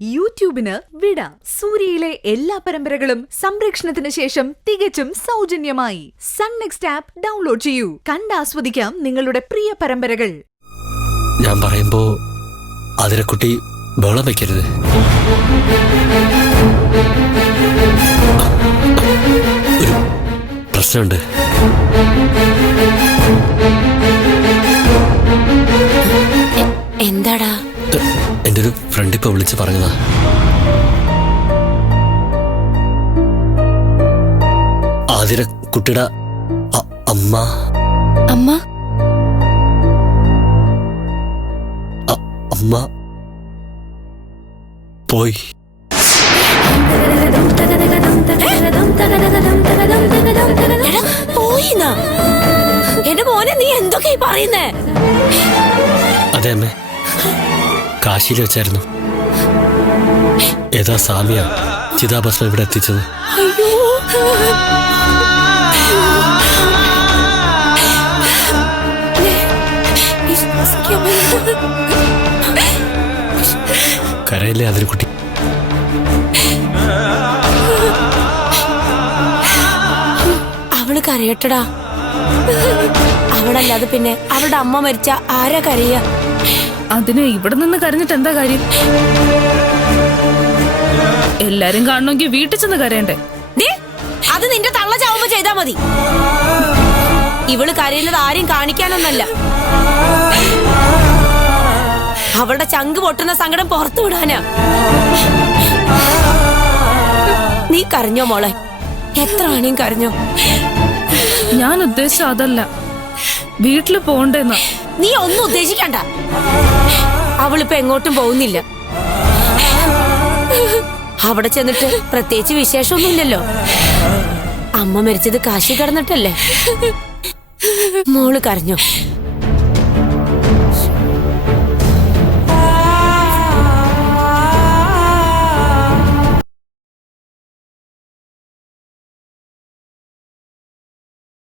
യൂട്യൂബിന് വിട. സൂര്യയിലെ എല്ലാ പരമ്പരകളും സംരക്ഷണത്തിന് ശേഷം തികച്ചും സൗജന്യമായി സൺ നെക്സ്റ്റ് ആപ്പ് ഡൗൺലോഡ് ചെയ്യൂ. കണ്ടാസ്വദിക്കാം നിങ്ങളുടെ പ്രിയ പരമ്പരകൾ. ഞാൻ പറയുമ്പോ അതിരക്കുട്ടി ബഹളം വെക്കരുത്. ഒരു പ്രശ്നമുണ്ട്. എന്താടാ? എന്റെ ഒരു ഫ്രണ്ട് ഇപ്പൊ വിളിച്ച് പറഞ്ഞതാ. ആതിരക്കുട്ടിയുടെ അമ്മ അമ്മ അമ്മ പോയി. പോയിന്നാ? എന്റെ മോനെ നീ എന്തൊക്കെയാ പറയുന്നേ? അതെ അമ്മേ, കാശിയിൽ വെച്ചായിരുന്നു. ഏതാ സാമിയ ചിതാഭസ്മം ഇവിടെ എത്തിച്ചത്. കരയില്ലേ അതിരക്കുട്ടി? അവള് കരയട്ടടാ. അവളല്ലാതെ പിന്നെ അവളുടെ അമ്മ മരിച്ച ആരാ കരയ? അതിന് ഇവിടെ നിന്ന് കരഞ്ഞിട്ട് എന്താ കാര്യം? എല്ലാരും കാണണമെങ്കിൽ വീട്ടിൽ ചെന്ന് കരയണ്ടേ? അത് നിന്റെ തള്ള ചാവുമ്പോ ചെയ്താ മതി. ഇവള് കരയുന്നത് ആരെയും കാണിക്കാനൊന്നല്ല, അവളുടെ ചങ്ക് പൊട്ടുന്ന സങ്കടം പുറത്തു വിടാനാ. നീ കരഞ്ഞോ മോളെ? എത്ര വേണേം കരഞ്ഞോ. ഞാൻ ഉദ്ദേശിച്ച അതല്ല, വീട്ടില് പോണ്ടെന്നാ. നീ ഒന്നും ഉദ്ദേശിക്കണ്ട. അവളിപ്പോ എങ്ങോട്ടും പോകുന്നില്ല. അവിടെ ചെന്നിട്ട് പ്രത്യേകിച്ച് വിശേഷമൊന്നുമില്ലല്ലോ. അമ്മ മരിച്ചത് കാശി കിടന്നിട്ടല്ലേ. മോള് കരഞ്ഞോ?